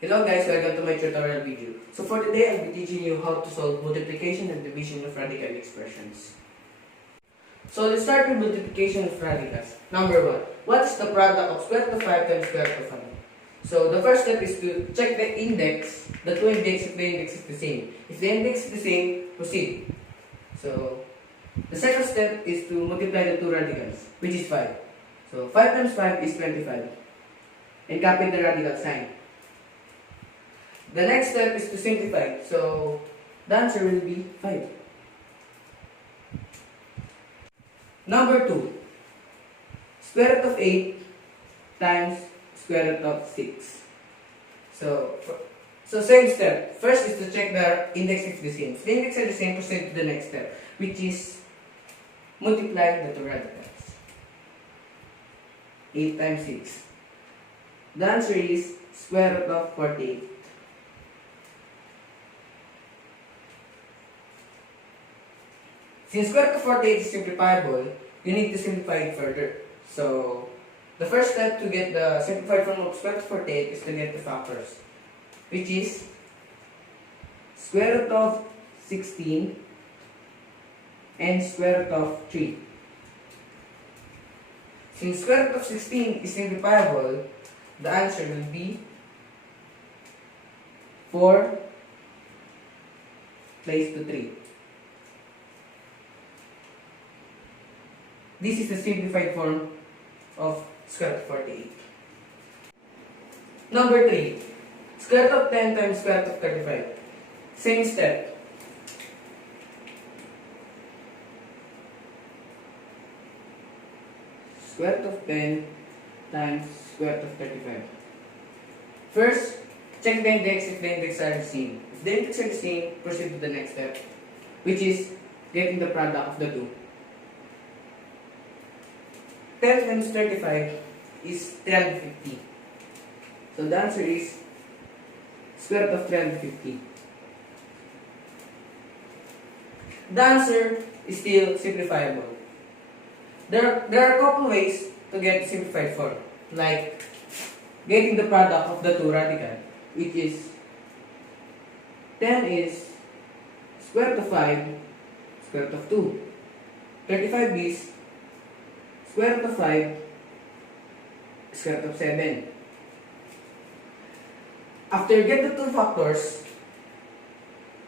Hello guys, welcome to my tutorial video. So for today, I'll be teaching you how to solve multiplication and division of radical expressions. So let's start with multiplication of radicals. Number 1. What is the product of square root of 5 times square root of 5? So the first step is to check the index, the two index if the index is the same. If the index is the same, proceed. So the second step is to multiply the two radicals, which is 5. So 5 times 5 is 25. And copy the radical sign. The next step is to simplify. So the answer will be 5. Number 2. Square root of 8 times square root of 6. So same step. First is to check the index if the same. If the index are the same, proceed to the next step, which is multiply the two radicals. 8 times 6. The answer is square root of 48. Since square root of 48 is simplifiable, you need to simplify it further. So, the first step to get the simplified form of square root of 48 is to get the factors, which is square root of 16 and square root of 3. Since square root of 16 is simplifiable, the answer will be 4 raised to 3. This is the simplified form of square root of 48. Number 3. Square root of 10 times square root of 35. Same step. Square root of 10 times square root of 35. First, check the index if the index are the same. If the index are the same, proceed to the next step, which is getting the product of the two. 10 times 35 is 350. So the answer is square root of 350. The answer is still simplifiable. There are a couple ways to get simplified form, like getting the product of the two radical, which is 10 is square root of 5 square root of 2. 35 is square root of 5 square root of 7. After you get the two factors,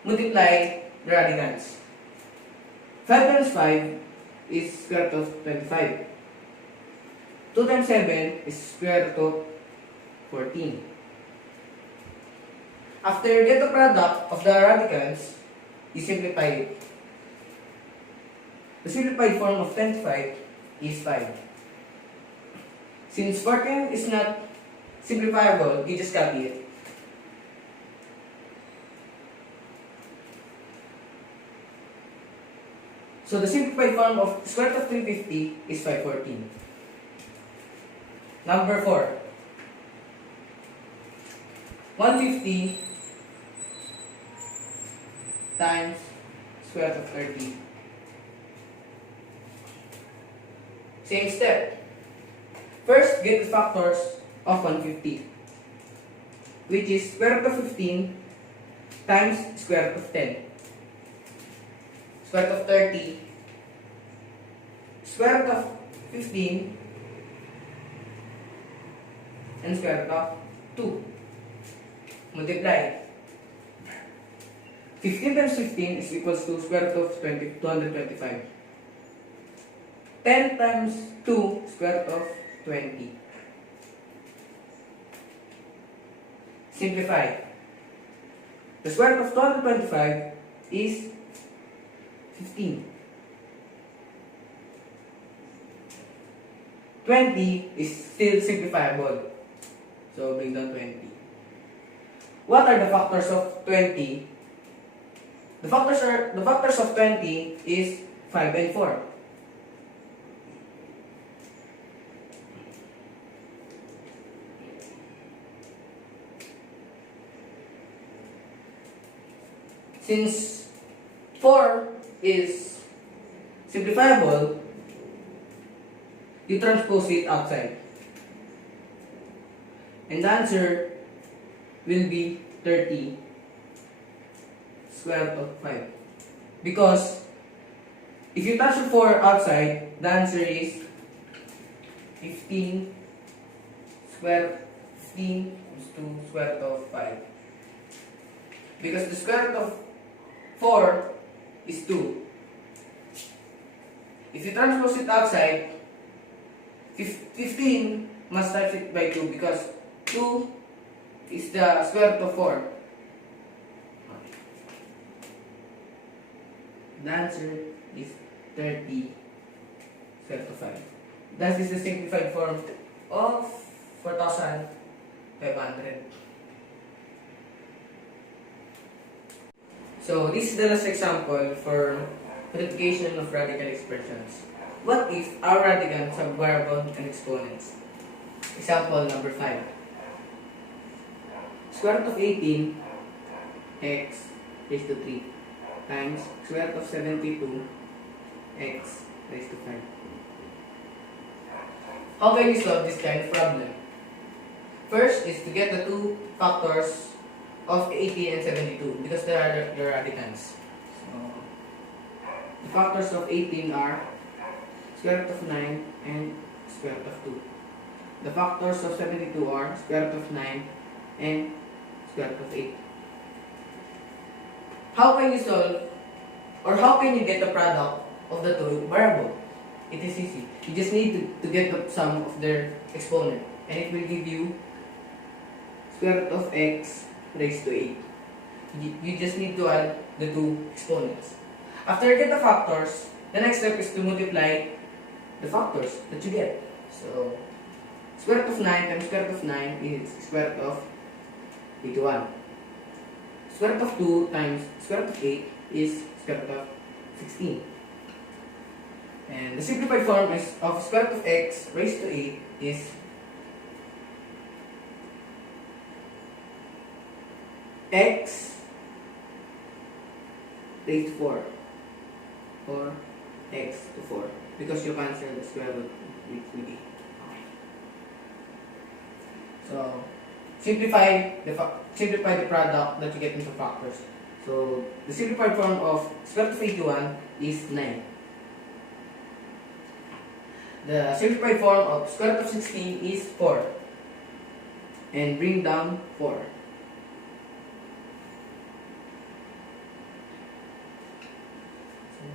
multiply the radicals. 5 times 5 is square root of 25. 2 times 7 is square root of 14. After you get the product of the radicals, you simplify it. The simplified form of 25 is 5. Since 14 is not simplifiable, you just copy it. So the simplified form of square root of 350 is 514. Number 4. 150 times square root of 30. Same step. First, get the factors of 150, which is square root of 15 times square root of 10. Square root of 30, square root of 15, and square root of 2. Multiply. 15 times 15 is equals to square root of 225. 10 times 2 square root of 20. Simplify. The square root of 225 is 15. 20 is still simplifiable. So bring down 20. What are the factors of 20? The factors of 20 is 5 and 4. Since 4 is simplifiable, you transpose it outside. And the answer will be 30 square root of 5. Because if you touch the 4 outside, the answer is 15 is 2 square root of 5. Because the square root of 4 is 2. If you transpose it outside, 15 must times it by 2 because 2 is the square root of 4. The answer is 30 square root of 5. That is the simplified form of 4,500. So this is the last example for multiplication of radical expressions. What if our radicals have variable and exponents? Example number 5. Square root of 18 x raised to 3 times square root of 72 x raised to 5. How can we solve this kind of problem? First is to get the two factors of 18 and 72 because they are the radicands. So, the factors of 18 are square root of 9 and square root of 2. The factors of 72 are square root of 9 and square root of 8. How can you solve or how can you get the product of the two variables? It is easy. You just need to get the sum of their exponent and it will give you square root of x raised to 8. You just need to add the two exponents. After you get the factors, the next step is to multiply the factors that you get. So, square root of 9 times square root of 9 is square root of 81. Square root of 2 times square root of 8 is square root of 16. And the simplified form is of square root of x raised to 8 is x raised to 4 or x to 4 because you cancel the square root with 8. So simplify the product that you get into factors. So the simplified form of square root of 81 is 9. The simplified form of square root of 16 is 4. And bring down 4.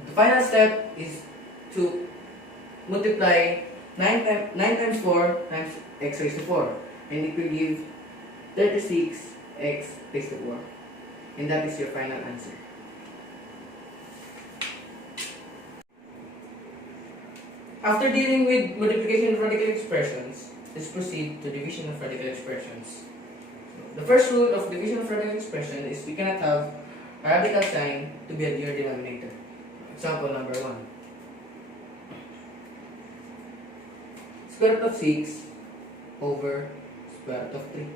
The final step is to multiply 9 times 4 times x raised to 4. And it will give 36 x raised to 4. And that is your final answer. After dealing with multiplication of radical expressions, let's proceed to division of radical expressions. The first rule of division of radical expression is we cannot have a radical sign to be a near denominator. Example number 1. Square root of 6 over square root of 3.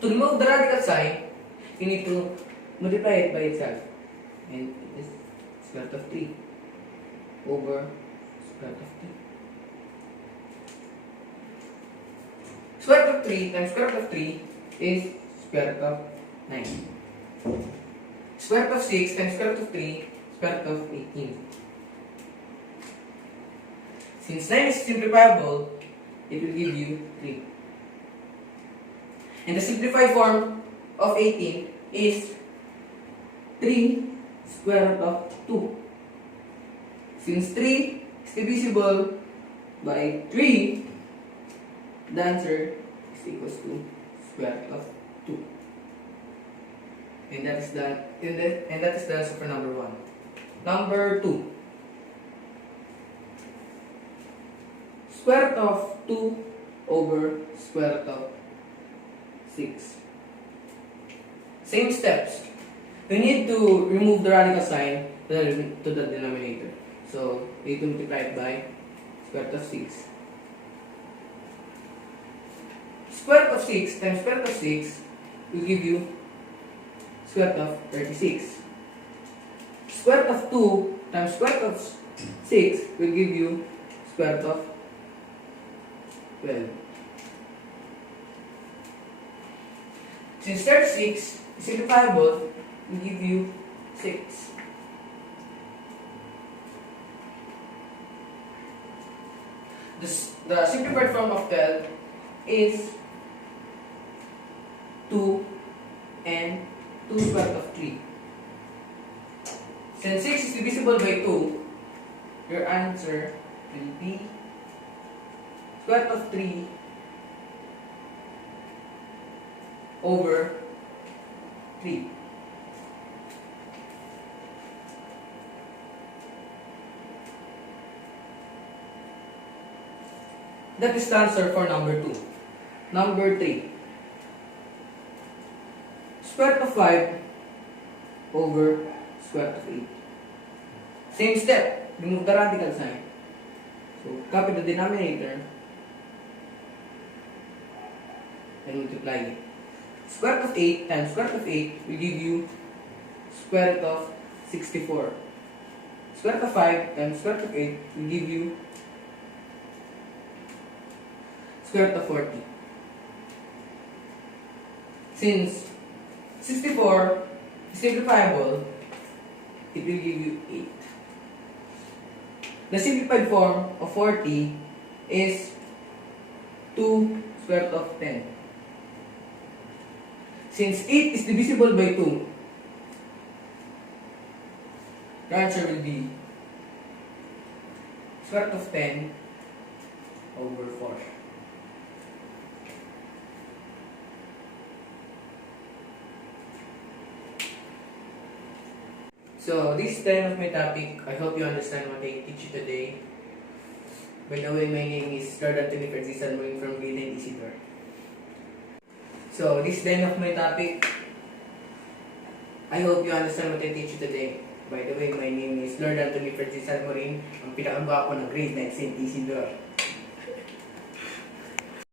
To remove the radical sign, you need to multiply it by itself. And it is square root of 3 over square root of 3. Square root of 3 times square root of 3 is square root of 9. Square root of 6 times square root of 3, square root of 18. Since 9 is simplifiable, it will give you 3. And the simplified form of 18 is 3 square root of 2. Since 3 is divisible by 3, the answer is equals to square root of 2. And that is the answer for number 1. Number 2. Square root of 2 over square root of 6. Same steps. We need to remove the radical sign to the denominator. So, we need to multiply it by square root of 6. Square root of 6 times square root of 6 will give you square root of 36. Square root of 2 times square root of 6 will give you square root of 12. Since 36 is simplifiable, we give you 6. The simplified form of 12 is 2 and 2 square root of 3. Since 6 is divisible by 2, your answer will be square root of 3 over 3. That is the answer for number 2. Number 3. Square root of 5 over square root of 8. Same step. Remove the radical sign. So, copy the denominator and multiply it. Square root of 8 times square root of 8 will give you square root of 64. Square root of 5 times square root of 8 will give you square root of 40. Since 64 is simplifiable, it will give you 8. The simplified form of 40 is 2 square root of 10. Since 8 is divisible by 2, the answer will be square root of 10 over 4. So, this is the end of my topic. I hope you understand what I teach you today. By the way, my name is Lord Anthony Salmorin from grade 9 Isidore. So, this is the end of my topic. I hope you understand what I teach you today. By the way, my name is Lord Anthony Salmorin, ang pinakagwapo ng grade 9 St. Isidore.